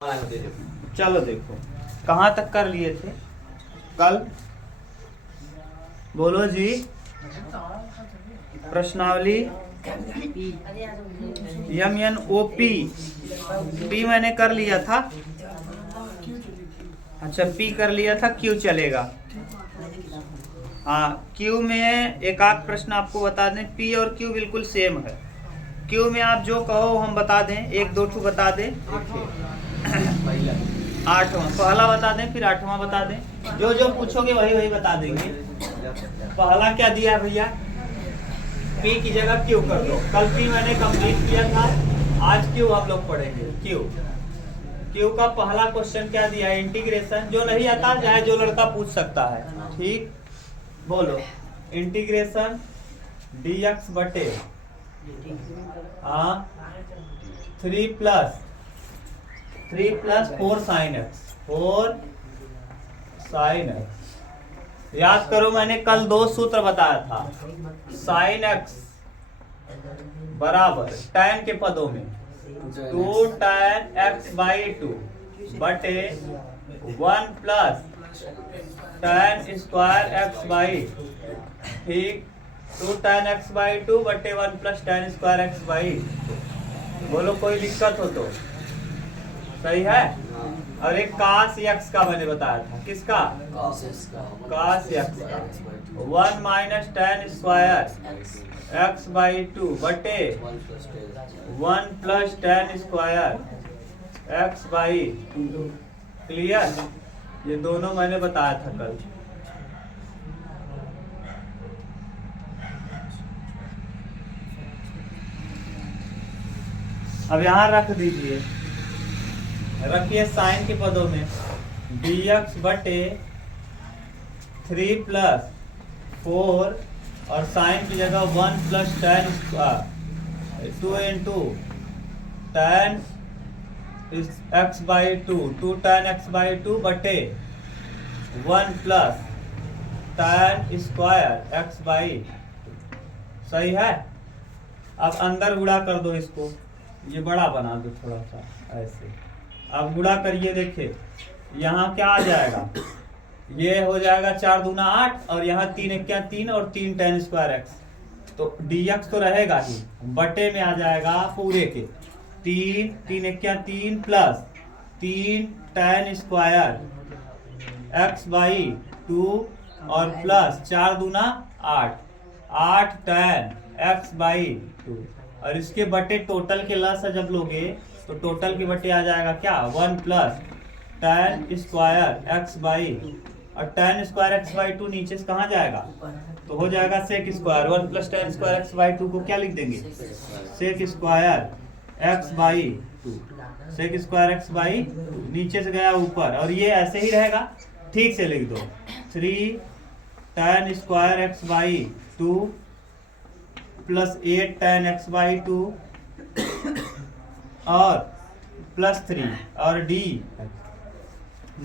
चलो देखो कहाँ तक कर लिए थे कल। बोलो जी। प्रश्नावली M N O P. P मैंने कर लिया था। अच्छा पी कर लिया था, क्यू चलेगा। हाँ क्यू में एक आध प्रश्न आपको बता दें। पी और क्यू बिल्कुल सेम है। क्यू में आप जो कहो हम बता दें, एक दो ठू बता दें। आठवां पहला बता दें, फिर आठवां बता दें। जो जो पूछोगे वही वही बता देंगे। पहला क्या दिया है भैया? पी की जगह क्यू कर दो। कल पी मैंने कंप्लीट किया था, आज क्यू हम लोग पढ़ेंगे। क्यू क्यू का पहला क्वेश्चन क्या दिया है? इंटीग्रेशन। जो नहीं आता चाहे जो लड़का पूछ सकता है। ठीक, बोलो। इंटीग्रेशन dx बटे 3 plus 4 sine x. 4 sine x. याद करो मैंने कल दो सूत्र बताया था। साइन एक्स बराबर tan के पदों में 2 tan x बाई 2 बटे 1 plus tan square x by, ठीक, 2 tan x बाई 2 बटे 1 plus tan square x by. बोलो कोई दिक्कत हो तो? सही है। और एक कास एक्स का मैंने बताया था। किसका? कास एक्स का 1 minus tan square x by 2 बटे 1 plus tan square x by. Clear? ये दोनों मैंने बताया था कल। अब यहां रख दीजिए, रखिए साइन के पदों में dx बटे 3 प्लस 4 और साइन की जगह 1 plus tan 2 into tan x by 2 tan x by 2 बटे 1 plus tan square x by. सही है। अब अंदर गुणा कर दो इसको, ये बड़ा बना दो थोड़ा सा ऐसे। अब गुणा करिए, देखिए यहाँ क्या आ जाएगा? ये हो जाएगा 4 दूना 8 और यहाँ 3 एक्या 3 और 3 tan स्क्वायर एक्स। तो dx तो रहेगा ही, बटे में आ जाएगा पूरे के 3 एक्या 3 plus 3 tan square x by 2 और प्लस 4 दूना 8 tan एक्स बाई 2। और इसके बटे टोटल के लस जब लोगे तो टोटल के बटे आ जाएगा क्या? 1 plus tan square x by, और tan स्क्वायर एक्स बाई 2 नीचे से कहाँ जाएगा? तो हो जाएगा sec square. 1 plus tan square x by 2 को क्या लिख देंगे? Sec square x by 2। Sec square x by 2 नीचे से गया ऊपर, और ये ऐसे ही रहेगा। ठीक से लिख दो 3 tan square x by 2 plus 8 tan x by 2 और प्लस 3 और d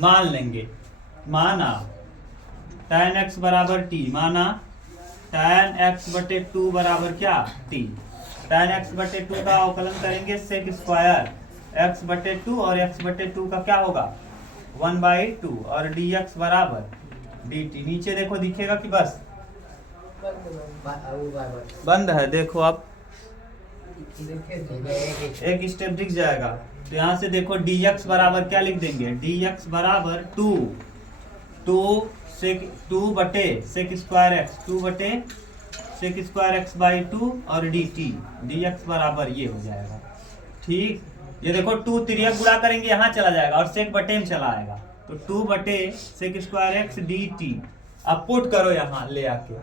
मान लेंगे। माना tan x बराबर t, माना tan x बटे 2 बराबर क्या? t। tan x बटे 2 का अवकलन करेंगे सेक स्क्वायर x बटे 2 और x बटे 2 का क्या होगा? 1 बाई 2 और dx बराबर dt। नीचे देखो दिखेगा कि बस बंद है? देखो आप एक स्टेप दिख जाएगा। तो यहाँ से देखो dx बराबर क्या लिख देंगे? dx बराबर 2 बटे सेक स्क्वायर एक्स, 2 बटे सेक स्क्वायर एक्स बाई 2 और dt। dx बराबर ये हो जाएगा। ठीक, ये देखो 2 तिरिया गुणा करेंगे यहाँ चला जाएगा और सेक बटे में चला आएगा। तो 2 बटे सेक स्क्वायर एक्स dt। अब पुट करो यहाँ ले आके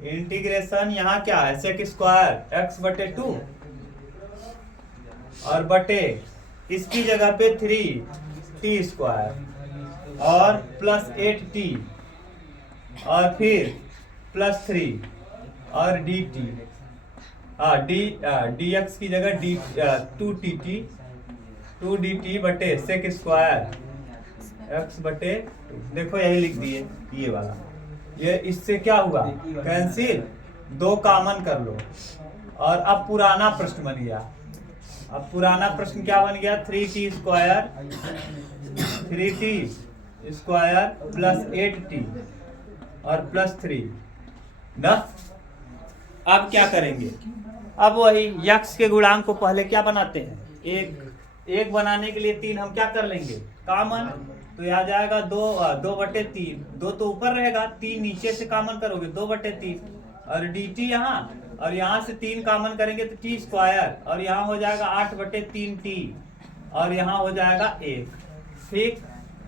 इंटीग्रेशन यहाँ क्या है? सेक स्क्वायर एक्स बटे 2 और बटे इसकी जगह पे 3t स्क्वायर और प्लस 8t और फिर प्लस 3 और dt। dx की जगह 2dt बटे सेक स्क्वायर एक्स बटे 2। देखो यही लिख दिए ये वाला। ये इससे क्या हुआ? कैंसिल, 2 कॉमन कर लो। और अब पुराना प्रश्न बन गया। अब पुराना प्रश्न क्या बन गया, 3t स्क्वायर प्लस 8t और प्लस 3 ना। अब क्या करेंगे, अब वही यक्स के गुणांक को पहले क्या बनाते हैं, एक बनाने के लिए 3 हम क्या कर लेंगे कॉमन, तो यहाँ जाएगा 2/3, 2 तो ऊपर रहेगा, 3 नीचे से कॉमन करोगे 2/3 और dt यहाँ, और यहाँ से 3 कॉमन करेंगे तो t स्क्वायर, और यहाँ हो जाएगा 8/3t और यहाँ हो जाएगा 1। ठीक,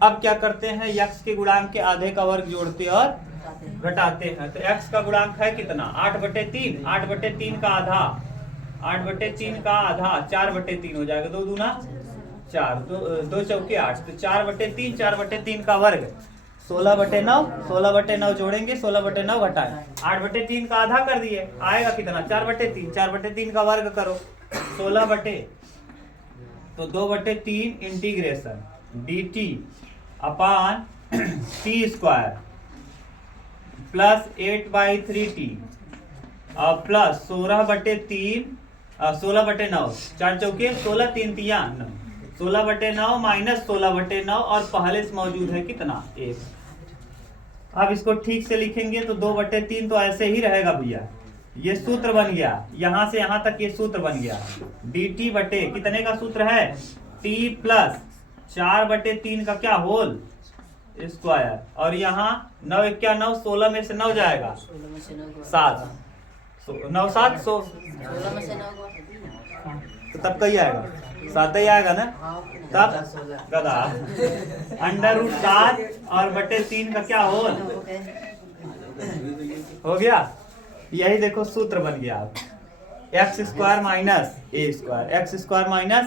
अब क्या करते हैं, यक्स के गुणांक के आधे का वर्ग जोड़ते और घटाते हैं। तो x का गुणांक है कितना, 8/3, 8/3 का आधा, 8/3 का आधा 4/3 हो जाएगा, 2 दूना 4, 2 चौके 8, तो 4/3, 4/3 का वर्ग 16/9, 16/9 जोड़ेंगे, 16/9 घटाएं, 8/3 का आधा कर दिए, आएगा कितना 4/3, 4/3 का वर्ग करो 16 तो 2/3 इंटीग्रेशन dt अपान t स्क्वायर प्लस 8/3t और प्लस 16/3, 16/9, 4 चौके 16, 3 तिया 9, 16/9 माइनस 16/9 और पहले से मौजूद है कितना 1। अब इसको ठीक से लिखेंगे तो 2/3 तो ऐसे ही रहेगा भैया, ये सूत्र बन गया, यहाँ से यहाँ तक ये सूत्र बन गया, dt बटे कितने का सूत्र है, t प्लस 4/3 का क्या होल स्क्वायर, और यहाँ 9 1 क्या 9, 16 में से 9 जाएगा 7, 9 7 तो तब कहीं आएगा 7 ही आएगा ना, तब गधा √7 और बटे 3 का क्या होल हो गया। यही देखो सूत्र बन गया, एक्स स्क्वायर माइनस ए स्क्वायर, एक्स स्क्वायर माइनस।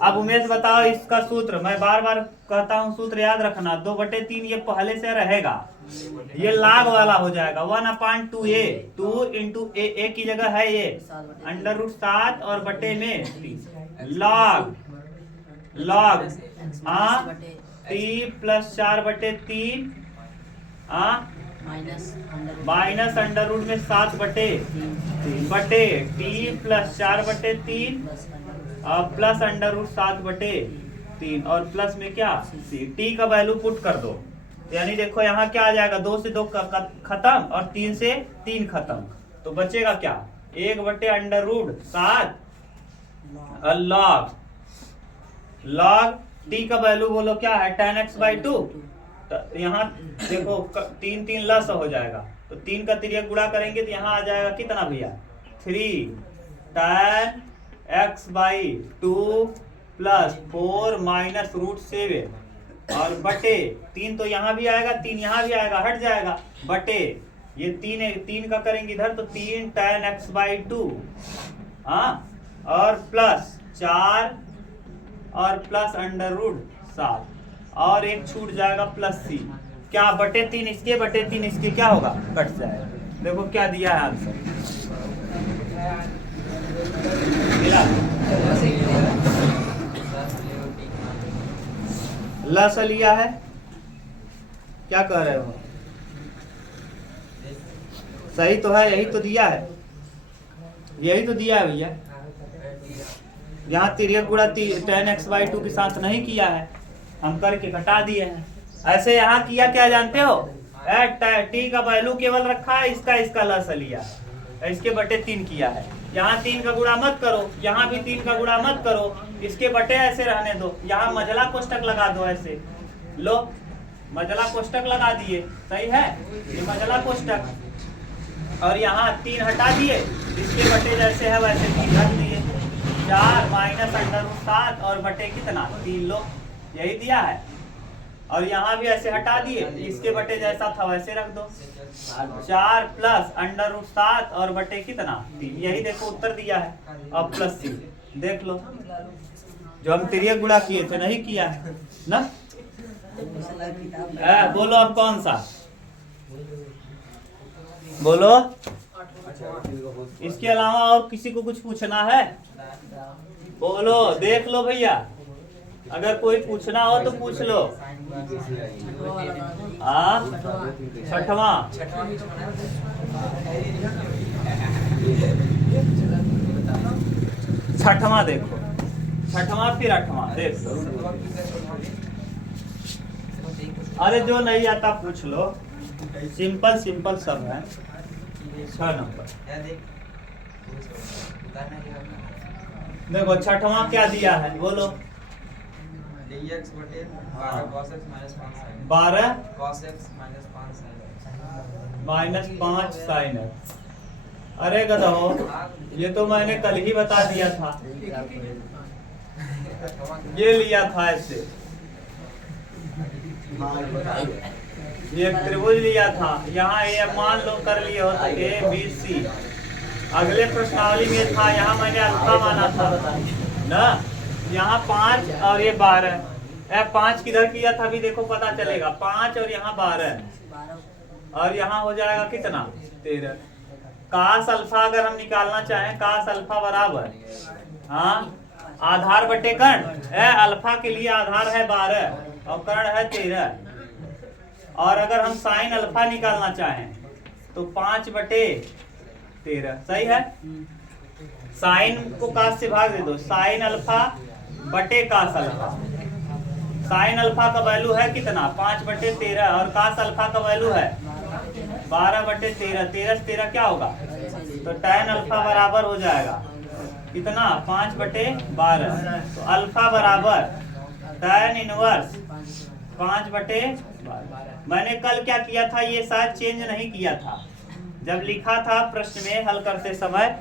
अब उमेश बताओ इसका सूत्र, मैं बार बार कहता हूँ सूत्र याद रखना, 2/3 ये पहले से रहेगा, ये लाग वाला हो जाएगा 1/2a, 2 इंटू ए की जगह है ये √7 और बटे में log t plus 4/3 minus under root में 7/बटे t प्लस 4/3 और प्लस √7/3 और प्लस में क्या c, t का वैल्यू पुट कर दो, यानी देखो यहाँ क्या आ जाएगा, 2 से 2 खत्म और 3 से 3 खत्म, तो बचेगा क्या 1/√7 log t का वैल्यू बोलो क्या है, tan x/2। तो यहाँ देखो 3 3 लस हो जाएगा, तो 3 का तिर्यक गुणा करेंगे तो यहाँ आ जाएगा कितना भैया 3 tan x/2 प्लस 4 माइनस √7 और बटे 3 तो यहाँ भी आएगा, 3 यहाँ भी आएगा, हट जाएगा, बटे ये 3 का करेंगे इधर तो 3 tan x/2 और प्लस 4 और प्लस √7 और एक छूट जाएगा प्लस c, क्या बटे 3 इसके, बटे 3 इसके क्या होगा, कट जाएगा। देखो क्या दिया है आंसर, लस लिया है, क्या कह रहे हो, सही तो है, यही तो दिया है, यही तो दिया है भैया, यहाँ तिर्यक गुणा tan x/2 के साथ नहीं किया है, हम करके घटा दिए हैं। ऐसे यहाँ किया क्या जानते हो, t का वैल्यू केवल रखा है, इसका लस लिया है, इसके बटे 3 किया है, यहाँ 3 का गुणा मत करो, यहाँ भी 3 का गुणा मत करो, इसके बटे ऐसे रहने दो, यहाँ मजला कोष्टक लगा दो, ऐसे लो मजला कोष्टक लगा दिए, सही है, ये मजला कोष्टक, और यहाँ 3 हटा दिए, इसके बटे जैसे है वैसे 3 रख दिए, 4 माइनस √7 और बटे कितना 3 लो, यही दिया है, और यहाँ भी ऐसे हटा दिए, इसके बटे जैसा था वैसे रख दो, 4 प्लस √7 और बटे कितना 3, यही देखो उत्तर दिया है। अब प्लस c देख लो, जो हम तिर्यक गुणा किए थे नहीं किया है ना, बोलो अब कौन सा, बोलो, इसके अलावा और किसी को कुछ पूछना है, बोलो, देख लो भैया, अगर कोई पूछना हो तो पूछ लो। छठवां, छठवां देखो, छठवां फिर आठवां देख लो। अरे जो नहीं आता पूछ लो, सिंपल सिंपल सब है। 6 नंबर देखो छठवां क्या दिया है बोलो। dx बटे 12 cos x minus 5 sin x। 12 cos x minus 5 sin x। Minus 5 sine x। अरे गधा ये तो मैंने कल ही बता दिया था, ये लिया था ऐसे, ये त्रिभुज लिया था। यहाँ ये मान लो कर लिए हो तो ए बी सी, अगले प्रश्नावली में था, यहाँ मैंने अल्फा माना था ना। यहाँ 5 और ये 12, 5 किधर किया था अभी देखो पता चलेगा। 5 और यहाँ 12 और यहाँ हो जाएगा कितना 13। कास अल्फा अगर हम निकालना चाहें, कास अल्फा बराबर हाँ आधार बटे कर्ण। अल्फा के लिए आधार है 12 और कर्ण है 13। और अगर हम साइन अल्फा निकालना चाहें तो 5 बटे 13 सही है। साइन को कास से भाग दे दो, साइन अल्फा बटे कास अल्फा। साइन अल्फा का वैल्यू है कितना 5 बटे 13 और कास अल्फा का वैल्यू है 12 बटे 13। 13 से 13 क्या होगा, तो tan अल्फा बराबर हो जाएगा कितना 5 बटे 12। तो अल्फा बराबर tan इनवर्स 5 बटे 12। मैंने कल क्या किया था, ये शायद चेंज नहीं किया था जब लिखा था प्रश्न में हल करते समय,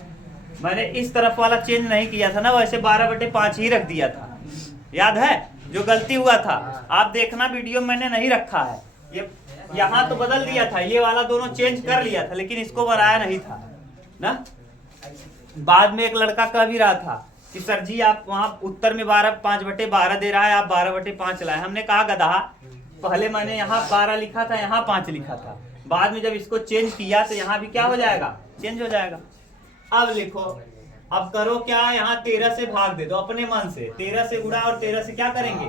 मैंने इस तरफ वाला चेंज नहीं किया था ना, वैसे 12 बटे 5 ही रख दिया था। याद है जो गलती हुआ था, आप देखना वीडियो मैंने नहीं रखा है। ये यहाँ तो बदल दिया था, ये वाला दोनों चेंज कर लिया था, लेकिन इसको बनाया नहीं था ना। बाद में एक लड़का कह भी रहा था कि सर जी आप वहाँ उत्तर में 5 बटे 12 दे रहा है, आप 12 बटे 5 लाए। हमने कहा गधा, पहले मैंने यहाँ 12 लिखा था, यहाँ 5 लिखा था, बाद में जब इसको चेंज किया तो यहाँ भी क्या हो जाएगा, चेंज हो जाएगा। अब लिखो, अब करो क्या, यहाँ 13 से भाग दे दो अपने मन से। 13 से गुणा और 13 से क्या करेंगे,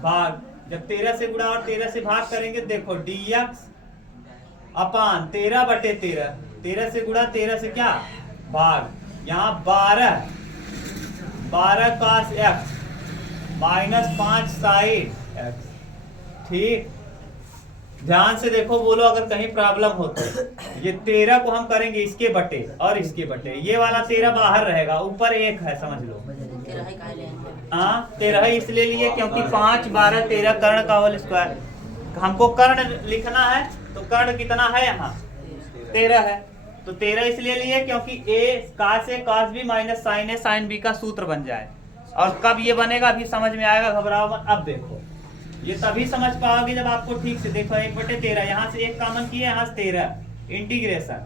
भाग। जब 13 से गुणा और 13 से भाग करेंगे, देखो dx अपान 13 बटे 13, 13 से गुणा 13 से क्या भाग। यहाँ 12 cos x minus 5 sine x। ठीक, ध्यान से देखो, बोलो अगर कहीं प्रॉब्लम हो तो। ये 13 को हम करेंगे इसके बटे और इसके बटे, ये वाला 13 बाहर रहेगा, ऊपर 1 है समझ लो। 13 इसलिए लिए क्योंकि 5 12 13 कर्ण का होल स्क्वायर। हमको कर्ण लिखना है तो कर्ण कितना है यहाँ 13 है, तो 13 इसलिए लिए क्योंकि a cos a cos b minus sine a sine b का सूत्र बन जाए। और कब ये बनेगा अभी समझ में आएगा, घबराओ मत। अब देखो ये तभी समझ पाओगे जब आपको ठीक से देखो। 1 बटे 13, यहाँ से 1 कॉमन किए, यहाँ से 13, इंटीग्रेशन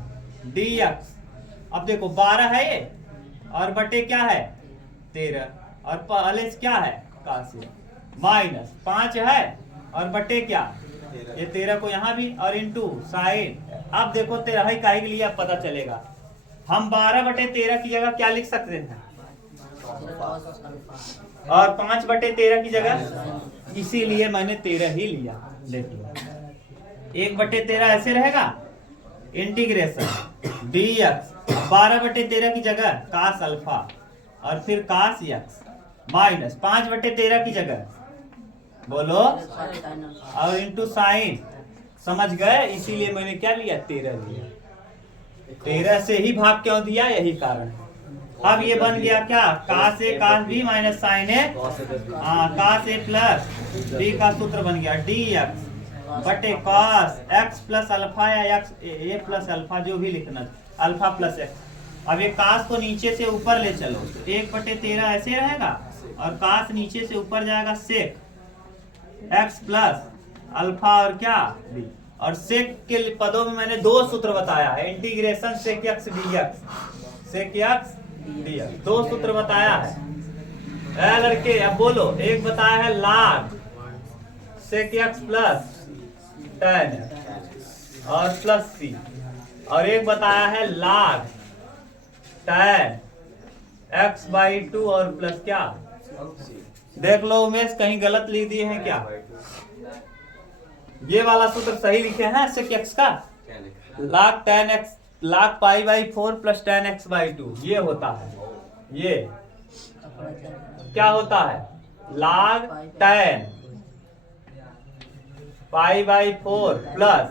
dx। अब देखो 12 है ये और बटे क्या है 13, और पहले से क्या है cos a, माइनस 5 है और बटे क्या ये 13 को यहाँ भी और इंटू साइन। अब देखो 13 ही काहे के लिए अब पता चलेगा। हम 12 बटे 13 की जगह क्या लिख सकते हैं, और 5 बटे 13 की जगह, इसीलिए मैंने 13 ही लिया। देख लो 1 बटे 13 ऐसे रहेगा, इंटीग्रेशन dx 12 बटे 13 की जगह cos अल्फा और फिर cos x माइनस 5 बटे 13 की जगह बोलो और इंटू साइन। समझ गए, इसीलिए मैंने क्या लिया 13 लिया। 13 से ही भाग क्यों दिया, यही कारण है। अब ये बन गया क्या cos a cos b minus sine a cos a plus b का सूत्र बन गया dx बटे cos x प्लस अल्फा या x a प्लस अल्फा, जो भी लिखना, अल्फा प्लस x। अब ये cos को नीचे से ऊपर ले चलो, 1 बटे 13 ऐसे रहेगा और cos नीचे से ऊपर जाएगा sec x प्लस अल्फा और क्या b। और सेक के पदों में मैंने 2 सूत्र बताया है, इंटीग्रेशन सेक x dx, सेक x dx 2 सूत्र बताया है। लड़के अब बोलो, एक बताया है log सेक x प्लस tan और प्लस c, और एक बताया है log tan x बाई 2 और प्लस क्या। देख लो उमेश कहीं गलत लिख दिए हैं क्या, ये वाला सूत्र सही लिखे हैं सेक x का, log tan x log pi by 4 plus tan x by 2 ये होता है। ये क्या होता है log tan π/4 प्लस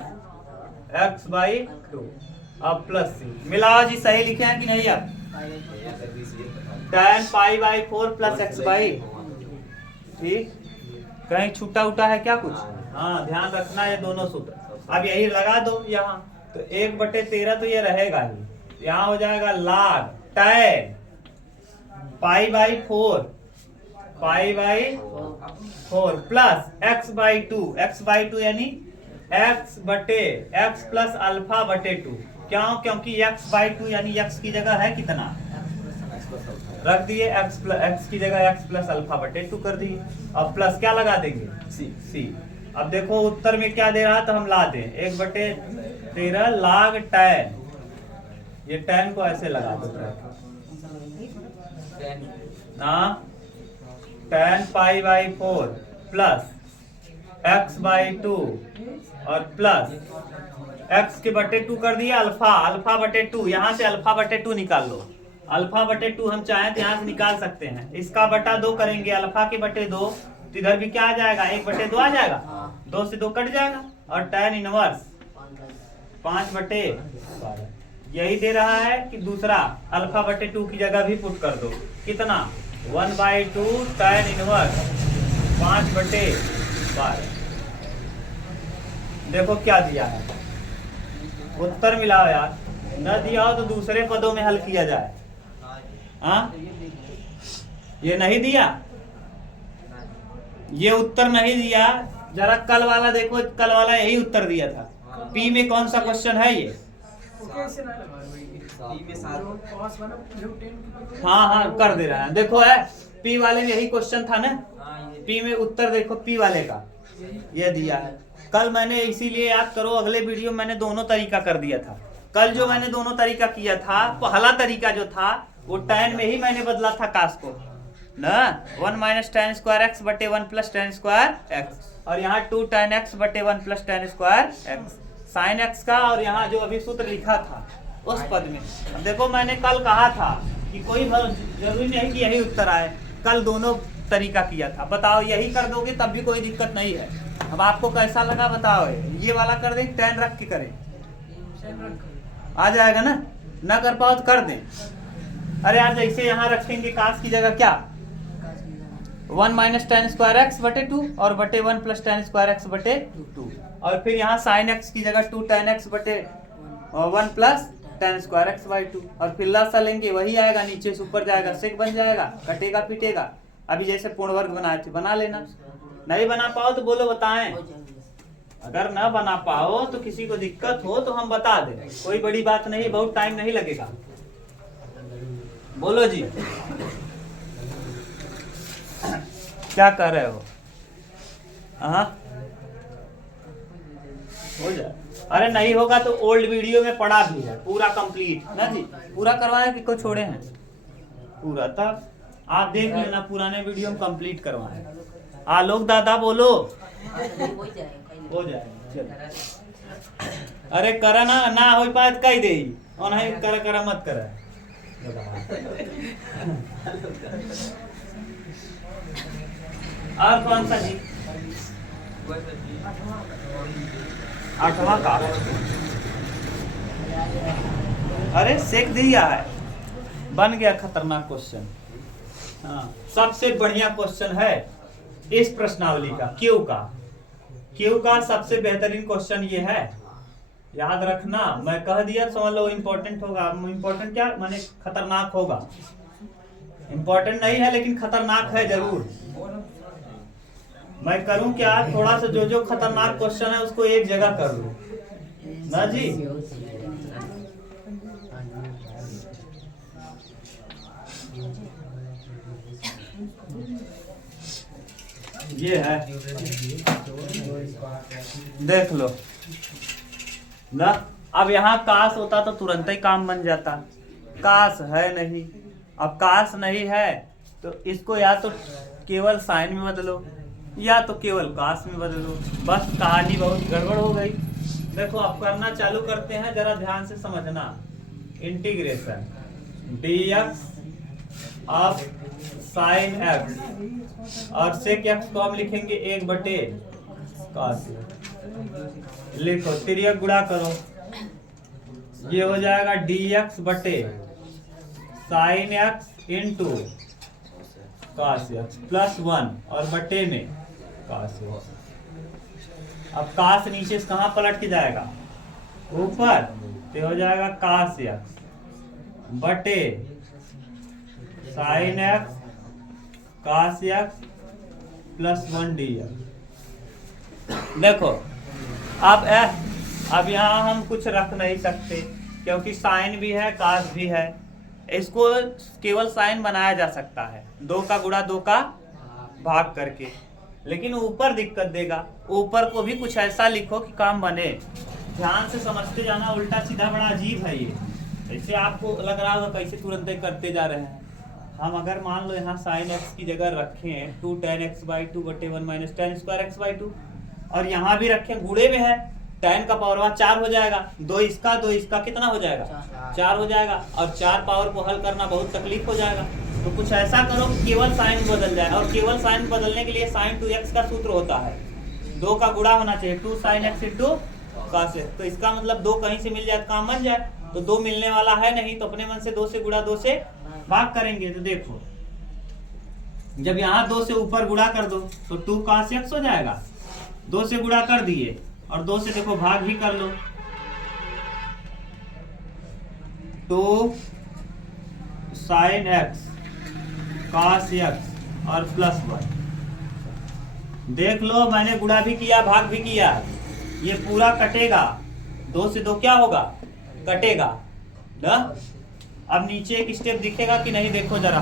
x/2 अब प्लस सी मिलाओ जी, सही लिखे हैं कि नहीं? अब tan π/4 प्लस x/, ठीक, कहीं छूटा उटा है क्या कुछ? हाँ ध्यान रखना ये दोनों सूत्र। अब यही लगा दो यहाँ, तो 1/13 तो ये रहेगा ही, यहाँ हो जाएगा log tan π/4 प्लस x/2 यानी x प्लस α/2। क्यों? क्योंकि x/2 यानी x की जगह है कितना रख दिए, x की जगह x प्लस α/2 कर दिए। अब प्लस क्या लगा देंगे c। अब देखो उत्तर में क्या दे रहा है, तो हम ला दें 1/13 log tan, ये tan को ऐसे लगा दो tan π/4 प्लस x/2 और प्लस x के बटे 2 कर दिया α/2, यहाँ से α/2 निकाल लो। α/2 हम चाहें तो यहाँ से निकाल सकते हैं, इसका बटा 2 करेंगे, अल्फा के बटे 2, तो इधर भी क्या आ जाएगा 1/2 आ जाएगा, 2 से 2 कट जाएगा, और tan इनवर्स 5/12 यही दे रहा है कि दूसरा α/2 की जगह भी पुट कर दो, कितना 1/2 tan इनवर्स 5/12। देखो क्या दिया है, उत्तर मिलाओ यार, न दिया हो तो दूसरे पदों में हल किया जाए। हाँ ये नहीं दिया, ये उत्तर नहीं दिया, जरा कल वाला देखो, कल वाला यही उत्तर दिया था। पी में कौन सा क्वेश्चन है ये? हाँ कर दे रहा है, देखो है पी वाले में यही क्वेश्चन था ना, पी में उत्तर देखो, पी वाले का ये दिया है। कल मैंने इसीलिए याद करो, अगले वीडियो में मैंने दोनों तरीका कर दिया था। कल जो मैंने दोनों तरीका किया था, पहला तरीका जो था वो tan में ही मैंने बदला था कास को ना, 1 माइनस tan स्क्वायर x बटे 1 प्लस tan स्क्वायर x, और यहाँ 2 tan x बटे 1 plus tan square x sine x का, और यहाँ जो अभी सूत्र लिखा था उस पद में। अब देखो मैंने कल कहा था कि कोई जरूरी नहीं कि यही उत्तर आए, कल दोनों तरीका किया था। बताओ यही कर दोगे तब भी कोई दिक्कत नहीं है। अब आपको कैसा लगा बताओ, ये वाला कर दें tan रख के करें, आ जाएगा ना, ना कर पाओ तो कर दें। अरे यार जैसे यहाँ रखेंगे कास की जगह क्या 1 माइनस tan स्क्वायर x बटे 2 और बटे 1 प्लस tan स्क्वायर x बटे 2, और फिर यहाँ साइन x की जगह 2 tan x बटे 1 plus tan square x by 2, और फिर लसा लेंगे वही आएगा, नीचे से ऊपर जाएगा, सेक बन जाएगा, कटेगा पीटेगा। अभी जैसे पूर्ण वर्ग बनाए थे बना लेना, नहीं बना पाओ तो बोलो बताएं, अगर ना बना पाओ तो किसी को दिक्कत हो तो हम बता दें, कोई बड़ी बात नहीं, बहुत टाइम नहीं लगेगा। बोलो जी क्या कर रहे हो? हो जाए, अरे नहीं होगा तो ओल्ड वीडियो में पढ़ा भी है पूरा कंप्लीट ना जी, पूरा करवाए कि को छोड़े हैं पूरा, तब आप देख लेना पुराने वीडियो में कंप्लीट करवाए। आलोक दादा बोलो हो जाए, चलो अरे करा ना हो पाए तो कही दे, और नहीं करा मत करा। और कौन सा जी? 8वां का, अरे सेक दिया है, बन गया खतरनाक क्वेश्चन। हाँ सबसे बढ़िया क्वेश्चन है इस प्रश्नावली का, क्यू का सबसे बेहतरीन क्वेश्चन ये है, याद रखना। मैं कह दिया समझ लो इम्पोर्टेंट होगा, इम्पोर्टेंट क्या माने खतरनाक होगा, इम्पोर्टेंट नहीं है लेकिन खतरनाक है जरूर। मैं करूं क्या, थोड़ा सा जो खतरनाक क्वेश्चन है उसको एक जगह कर लूं ना जी। ये है, देख लो ना। अब यहाँ काश होता तो तुरंत ही काम बन जाता, काश है नहीं। अब काश नहीं है तो इसको या तो केवल साइन में बदलो या तो केवल काश में बदलो, बस कहानी बहुत गड़बड़ हो गई। देखो अब करना चालू करते हैं, जरा ध्यान से समझना। Integration dx of sine x और सेक एक्स को हम लिखेंगे 1/cos। लिखो तिर्यक गुणा करो, ये हो जाएगा dx बटे sine x into cos x plus 1 और बटे में cos x। अब cos नीचे से कहाँ पलट के जाएगा? ऊपर, तो हो जाएगा cos x बटे sine x cos x plus 1 dx। देखो अब यहाँ हम कुछ रख नहीं सकते क्योंकि साइन भी है cos भी है, इसको केवल साइन बनाया जा सकता है 2 का गुणा 2 का भाग करके, लेकिन ऊपर दिक्कत देगा। ऊपर को भी कुछ ऐसा लिखो कि काम बने। ध्यान से समझते जाना, उल्टा सीधा बड़ा अजीब है ये। ऐसे आपको लग रहा होगा कैसे तुरंत करते जा रहे हैं। हम अगर मान लो यहाँ साइन एक्स की जगह रखें 2 tan x/2 बटे 1 माइनस tan स्क्वायर x/2 और यहाँ भी रखें, गुणे में है, tan का पावर 4 हो जाएगा, 2 इसका कितना हो जाएगा? 4 हो जाएगा। और 4 पावर को हल करना बहुत तकलीफ हो जाएगा। तो कुछ ऐसा करो कि केवल साइन बदल जाए, और केवल साइन बदलने के लिए sin 2x का सूत्र होता है, 2 का गुणा होना चाहिए, 2 sin x into cos x। तो इसका मतलब 2 कहीं से मिल जाए तो काम बन जाए, तो 2 मिलने वाला है नहीं, तो अपने मन से 2 से गुणा 2 से भाग करेंगे। तो देखो जब यहाँ 2 से ऊपर गुणा कर दो तो 2 cos x हो जाएगा, 2 से गुणा कर दिए और 2 से देखो भाग भी कर लो, 2 sin x cos x और प्लस 1। देख लो मैंने गुणा भी किया भाग भी किया, ये पूरा कटेगा, 2 से 2 क्या होगा? कटेगा ना। अब नीचे एक स्टेप दिखेगा कि नहीं? देखो जरा,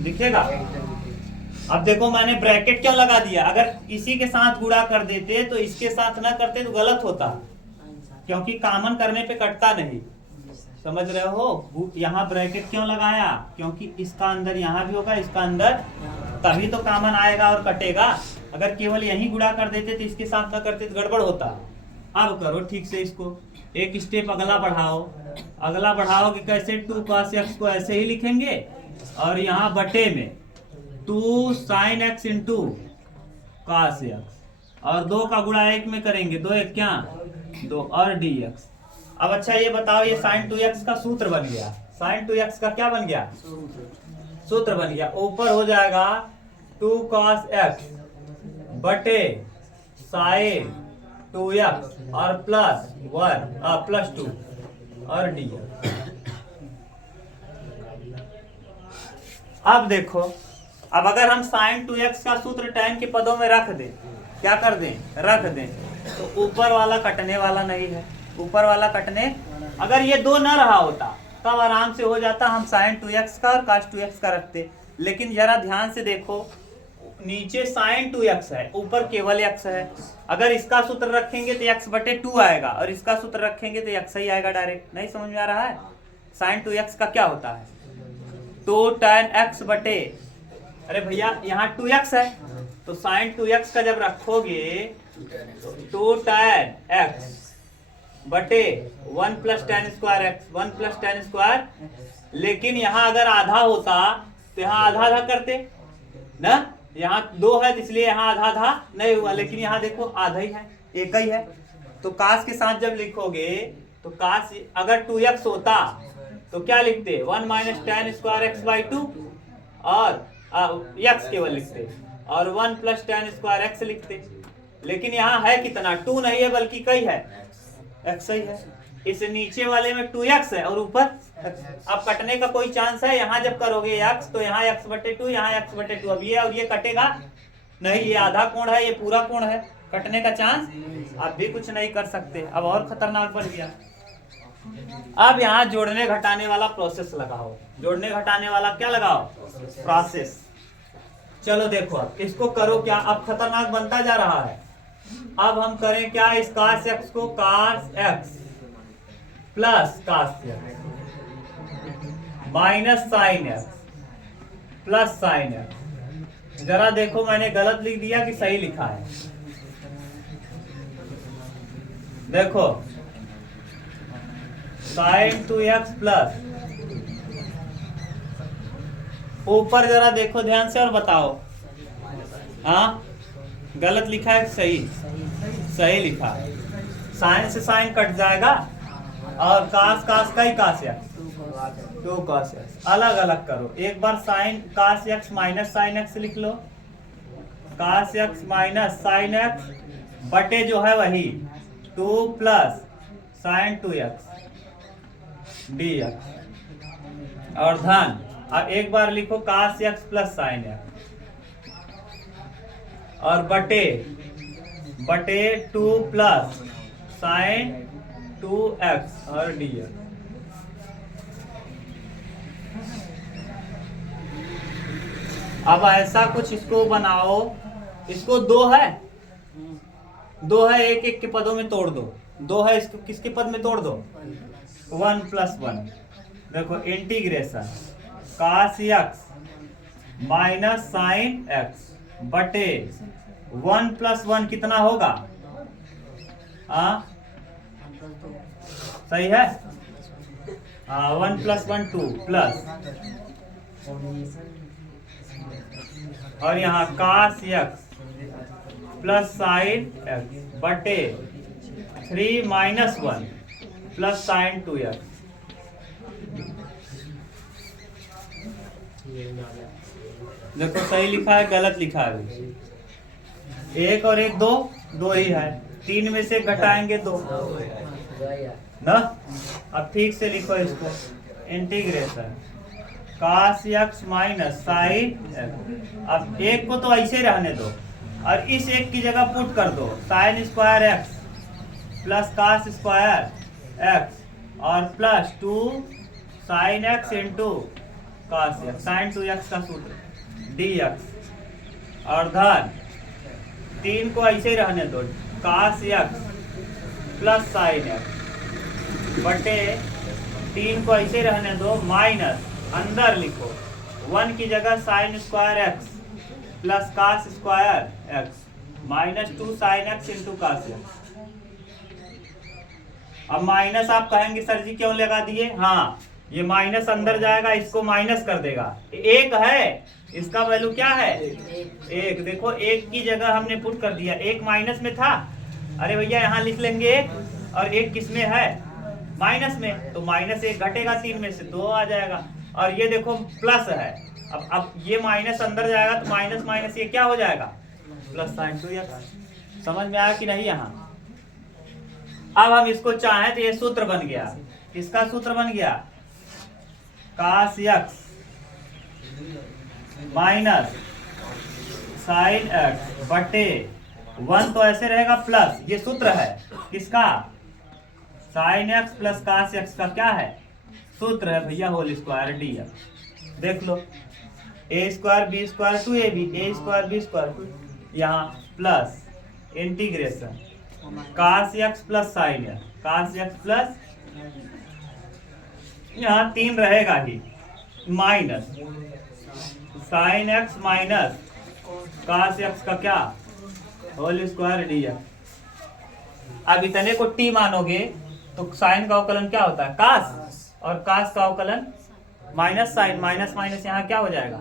दिखेगा? अब देखो मैंने ब्रैकेट क्यों लगा दिया? अगर इसी के साथ गुणा कर देते तो इसके साथ ना करते तो गलत होता, क्योंकि कॉमन करने पे कटता नहीं। समझ रहे हो? यहाँ ब्रैकेट क्यों लगाया? क्योंकि इसका अंदर यहाँ भी होगा, इसका अंदर, तभी तो कॉमन आएगा और कटेगा। अगर केवल यही गुणा कर देते तो इसके साथ ना करते तो गड़बड़ होता। अब करो ठीक से इसको, एक स्टेप अगला बढ़ाओ। अगला बढ़ाओ कि कैसे? 2 cos x को ऐसे ही लिखेंगे और यहाँ बटे में 2 sin x into cos x और 2 का गुणा 1 में करेंगे, 2 1 क्या? 2 और dx। अब अच्छा ये बताओ, ये sin 2x का सूत्र बन गया, sin 2x का क्या बन गया? सूत्र बन गया। ऊपर हो जाएगा 2 cos x बटे sin 2x और प्लस 2 और dx। अब देखो, अब अगर हम sin 2x का सूत्र tan के पदों में रख दें, क्या कर दें? रख दें, तो ऊपर वाला कटने वाला नहीं है। ऊपर वाला कटने, अगर ये 2 ना रहा होता तब आराम से हो जाता, हम sin 2x का और cos 2x का रखते। लेकिन जरा ध्यान से देखो, नीचे sin 2x है, ऊपर केवल x है। अगर इसका सूत्र रखेंगे तो x बटे 2 आएगा और इसका सूत्र रखेंगे तो x ही आएगा डायरेक्ट। नहीं समझ में आ रहा है? sin 2x का क्या होता है? 2 tan x बटे, अरे भैया यहाँ 2x है, तो sin 2x का जब रखोगे तो 2 tan x बटे 1 plus tan square x, 1 plus tan square. लेकिन यहाँ अगर आधा होता तो यहाँ आधा आधा करते ना, यहाँ 2 है तो इसलिए यहाँ आधा आधा नहीं हुआ, लेकिन यहाँ देखो आधा ही है, एक ही है। तो काश के साथ जब लिखोगे तो काश अगर 2x होता तो क्या लिखते? 1 माइनस tan स्क्वायर x/2 और x केवल लिखते, और 1 प्लस tan स्क्वायर x लिखते। लेकिन यहाँ है कितना? 2 नहीं है बल्कि कई है, x ही है। इस नीचे वाले में 2x है और ऊपर, अब कटने का कोई चांस है? यहाँ जब करोगे x तो यहाँ x बटे 2, यहाँ x बटे 2। अब ये और ये कटेगा नहीं, ये आधा कोण है, ये पूरा कोण है, कटने का चांस आप भी कुछ नहीं कर सकते। अब और खतरनाक बन गया। अब यहाँ जोड़ने घटाने वाला प्रोसेस लगाओ, जोड़ने घटाने वाला क्या लगाओ? प्रोसेस। चलो देखो अब इसको करो क्या, अब खतरनाक बनता जा रहा है। अब हम करें क्या? इस cos x को cos x plus cos x minus sin x plus sin x। जरा देखो मैंने गलत लिख दिया कि सही लिखा है? देखो sin 2x प्लस ऊपर जरा देखो ध्यान से और बताओ। हाँ, गलत लिखा है सही? सही लिखा है। साइन से साइन कट जाएगा और कास कास का ही कास एक्स, 2 cos x। अलग अलग करो। एक बार साइन कास x माइनस साइन एक्स लिख लो। कास x माइनस साइन एक्स बटे जो है वही 2 प्लस साइन 2x dx और धन। अब एक बार लिखो कास x प्लस साइन x और बटे 2 प्लस साइन 2x और dx। अब ऐसा कुछ इसको बनाओ। इसको 2 है, एक एक के पदों में तोड़ दो। 2 है, इसको किसके पद में तोड़ दो? 1 प्लस 1। देखो integration cos x minus sine x बटे 1 प्लस 1 कितना होगा? सही है? 1 प्लस 1 2 प्लस और यहाँ कास x प्लस साइन x बटे 3 माइनस 1 प्लस साइन 2x। देखो सही लिखा है गलत लिखा है? 1 और 1 2 ही है। 3 में से घटाएंगे 2 ना। अब ठीक से लिखो इसको। Integration cos x minus sine x। अब 1 को तो ऐसे रहने दो और इस 1 की जगह पुट कर दो sine square x plus cos square x और plus 2 sine x into cos x, sine 2x का सूत्र dx और धन 3 को ऐसे रहने दो कास x प्लस साइन x बटे 3 को ऐसे रहने दो माइनस अंदर लिखो 1 की जगह sine square x plus cos square x minus 2 sine x into cos x। अब माइनस आप कहेंगे सर जी क्यों लगा दिए? हाँ, ये माइनस अंदर जाएगा, इसको माइनस कर देगा। 1 है, इसका वैल्यू क्या है? 1। देखो 1 की जगह हमने पुट कर दिया। 1 माइनस में था, अरे भैया यहाँ लिख लेंगे 1 और 1 किस में है? माइनस में। तो माइनस 1 घटेगा 3 में से 2 आ जाएगा। और ये देखो प्लस है। अब ये माइनस अंदर जाएगा तो माइनस माइनस ये क्या हो जाएगा? Plus sign 2x। समझ में आया कि नहीं? यहाँ अब हम इसको चाहें तो ये सूत्र बन गया। किसका सूत्र बन गया? कास x माइनस साइन x बटे 1 तो ऐसे रहेगा प्लस, ये सूत्र है किसका? Sine x plus cos x का क्या है? सूत्र है भैया होल स्क्वायर dx। देख लो a square b square 2ab, a square b square 2, यहाँ plus integration cos x plus sine x, cos x plus यहाँ 3 रहेगा ही minus sine x minus cos x का क्या? Whole square dx। अब इतने को t मानोगे तो साइन का अवकलन क्या होता है? कास, और कास का अवकलन माइनस साइन, माइनस माइनस यहाँ क्या हो जाएगा?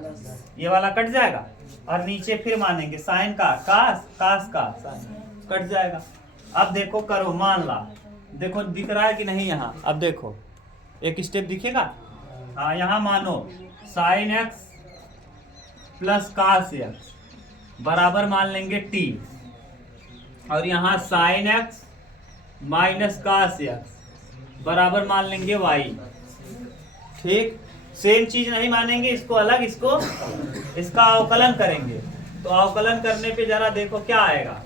ये वाला कट जाएगा और नीचे फिर मानेंगे साइन का कास, कास का साइन कट जाएगा। अब देखो करो, मान ला, देखो दिख रहा है कि नहीं? यहाँ अब देखो एक स्टेप दिखेगा। हाँ, यहाँ मानो sine x plus cos x बराबर मान लेंगे t और यहाँ sine x minus cos x बराबर मान लेंगे y। ठीक, सेम चीज नहीं मानेंगे, इसको अलग, इसका अवकलन करेंगे। तो अवकलन करने पे जरा देखो क्या आएगा।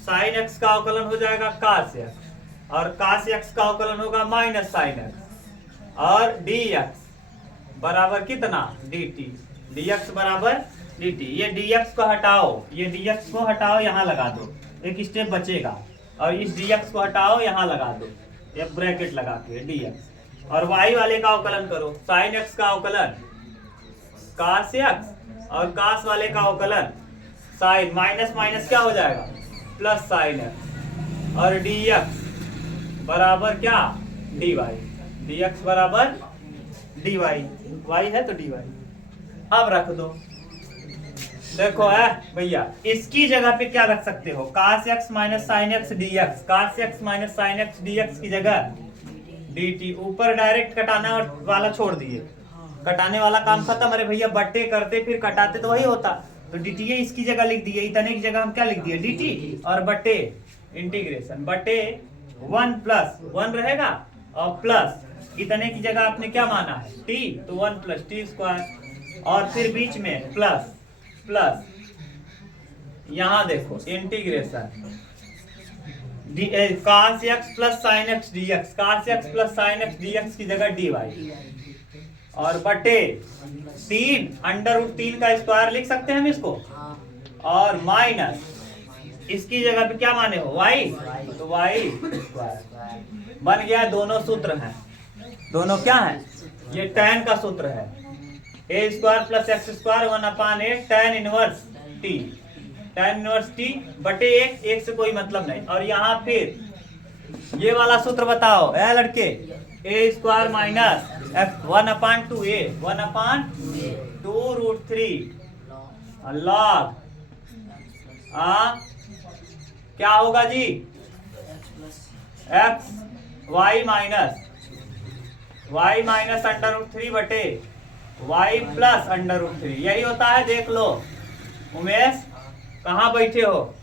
साइन x का अवकलन हो जाएगा कास x और कास x का अवकलन होगा माइनस साइन x और dx बराबर कितना? dt। dx बराबर dt। ये dx को हटाओ, ये dx को हटाओ, यहाँ लगा दो, एक स्टेप बचेगा और इस dx को हटाओ, यहाँ लगा दो एक ब्रैकेट लगा के dx और y वाले का अवकलन करो। साइन x का अवकलन कास x और कास वाले का अवकलन साइन, माइनस माइनस क्या हो जाएगा? प्लस साइन x और dx बराबर क्या? dy। dx बराबर dy, y है तो dy। अब रख दो। देखो है भैया, इसकी जगह पे क्या रख सकते हो, cos x minus sine x D x, cos x minus sine x D x की जगह dt। ऊपर डायरेक्ट कटाना वाला छोड़ दिए, कटाने वाला काम खत्म। अरे भैया बट्टे करते फिर कटाते तो वही होता, तो dt इसकी जगह लिख दिए, इतने की जगह हम क्या लिख दिए dt, और बट्टे इंटीग्रेशन बट्टे 1 प्लस 1 रहेगा, और प्लस इतने की जगह आपने क्या माना है t, तो 1 प्लस टी स्क्वायर, और फिर बीच में प्लस प्लस, यहाँ देखो integration cos x plus sine x D x, cos x plus sine x D x की जगह dy, और बटे 3 अंडर रूट 3 का स्क्वायर लिख सकते हैं हम इसको, और माइनस इसकी जगह पे क्या माने हो y, तो y स्क्वायर बन गया। दोनों सूत्र हैं, दोनों क्या है, ये tan का सूत्र है, a square plus x square 1/8 tan inverse t, tan inverse t बटे एक से कोई मतलब नहीं। और यहाँ फिर ये वाला सूत्र बताओ है लड़के, a square minus 1/2a 1/2 root 3 log क्या होगा जी, x y minus under root 3 बटे y प्लस अंडर रूट 3, यही होता है। देख लो उमेश, कहाँ बैठे हो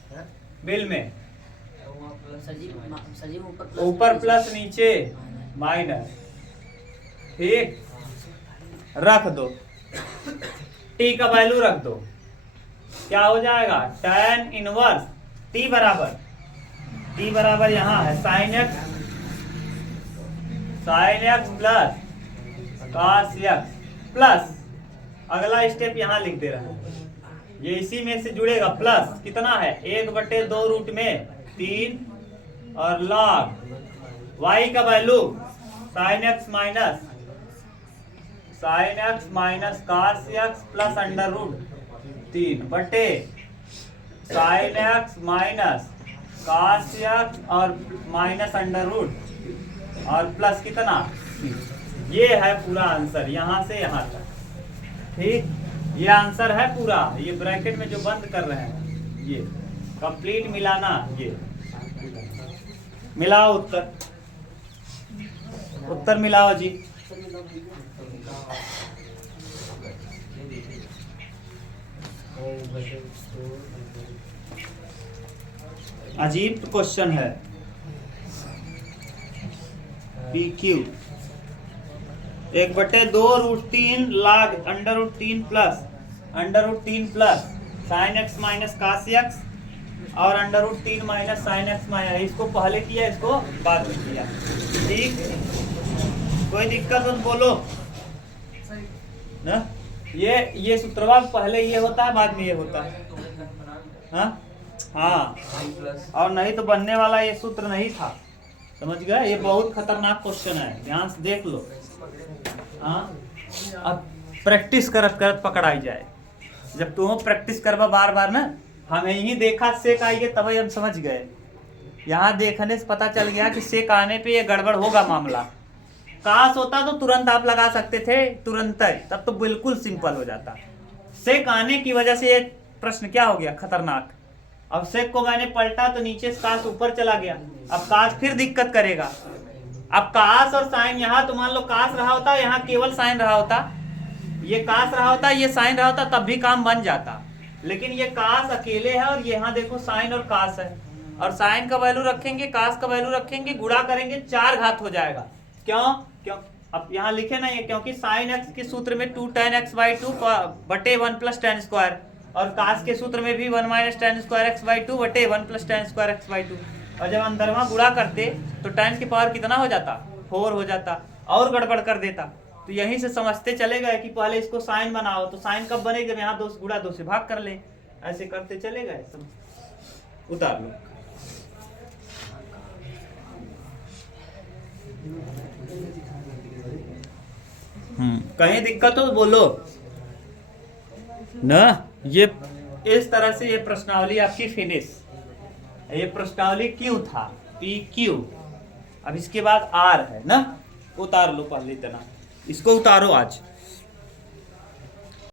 बिल में, ऊपर प्लस नीचे माइनस, ठीक, रख दो, t का वैल्यू रख दो, क्या हो जाएगा tan इनवर्स t बराबर यहाँ है sine x plus cos x plus, अगला स्टेप यहाँ लिख दे रहा है, ये इसी में से जुड़ेगा, प्लस कितना है 1/2 रूट में 3, और लॉग y का value sine x minus cos x plus under root 3 बटे sine x minus cos x और माइनस अंडर रूट और प्लस कितना, ये है पूरा आंसर यहाँ से यहाँ तक, ठीक, ये आंसर है पूरा। ये ब्रैकेट में जो बंद कर रहे हैं ये कंप्लीट मिलाना, ये मिलाओ उत्तर मिलाओ जी। अजीब क्वेश्चन है, PQ 1/2 root 3 log under root 3 plus sine x minus cos x और under root 3 minus sine x minus, इसको पहले किया, इसको बाद में किया, ठीक, कोई दिक्कत हो तो बोलो ना। ये सूत्रवा पहले ये होता है, बाद में ये होता है, हाँ, और नहीं तो बनने वाला ये सूत्र नहीं था, समझ गए। ये बहुत खतरनाक क्वेश्चन है, ध्यान से देख लो। हाँ, अब प्रैक्टिस करत करत पकड़ाई जाए, जब तुम प्रैक्टिस करवा बार बार ना, हमें ही देखा सेक आइए तभी हम समझ गए, यहाँ देखने से पता चल गया कि सेक आने पे ये गड़बड़ होगा मामला। काश होता तो तुरंत आप लगा सकते थे, तुरंत ही, तब तो बिल्कुल सिंपल हो जाता। सेक आने की वजह से ये प्रश्न क्या हो गया खतरनाक। अब सेक को मैंने पलटा तो नीचे से काश ऊपर चला गया, अब काश फिर दिक्कत करेगा। अब काश और साइन, यहाँ तो मान लो काश रहा होता, यहाँ केवल साइन रहा होता, ये काश रहा होता, ये साइन रहा होता, तब भी काम बन जाता। लेकिन ये काश अकेले है और यहाँ देखो साइन और काश है, और साइन का वैल्यू रखेंगे, काश का वैल्यू रखेंगे, गुणा करेंगे, 4 घात हो जाएगा। क्यों अब यहाँ लिखे ना ये, क्योंकि साइन एक्स के सूत्र में 2 tan x/2 बटे 1 प्लस tan स्क्वायर, और काश के सूत्र में भी 1 माइनस tan स्क्वायर x/2 बटे 1 प्लस tan स्क्वायर x/2। और जब अंदरवा गुणा करते तो tan की पावर कितना हो जाता, 4 हो जाता, और गड़बड़ कर देता। तो यहीं से समझते चले गए कि पहले इसको साइन बनाओ, तो साइन कब बनेगा, यहाँ 2 गुणा 2 से भाग कर ले, ऐसे करते चले गए। उतार लो। कहीं दिक्कत हो तो बोलो ना। ये इस तरह से ये प्रश्नावली आपकी फिनिश। ये प्रश्नावली क्यों था, PQ। अब इसके बाद R है ना, उतार लो पहले इतना, इसको उतारो आज।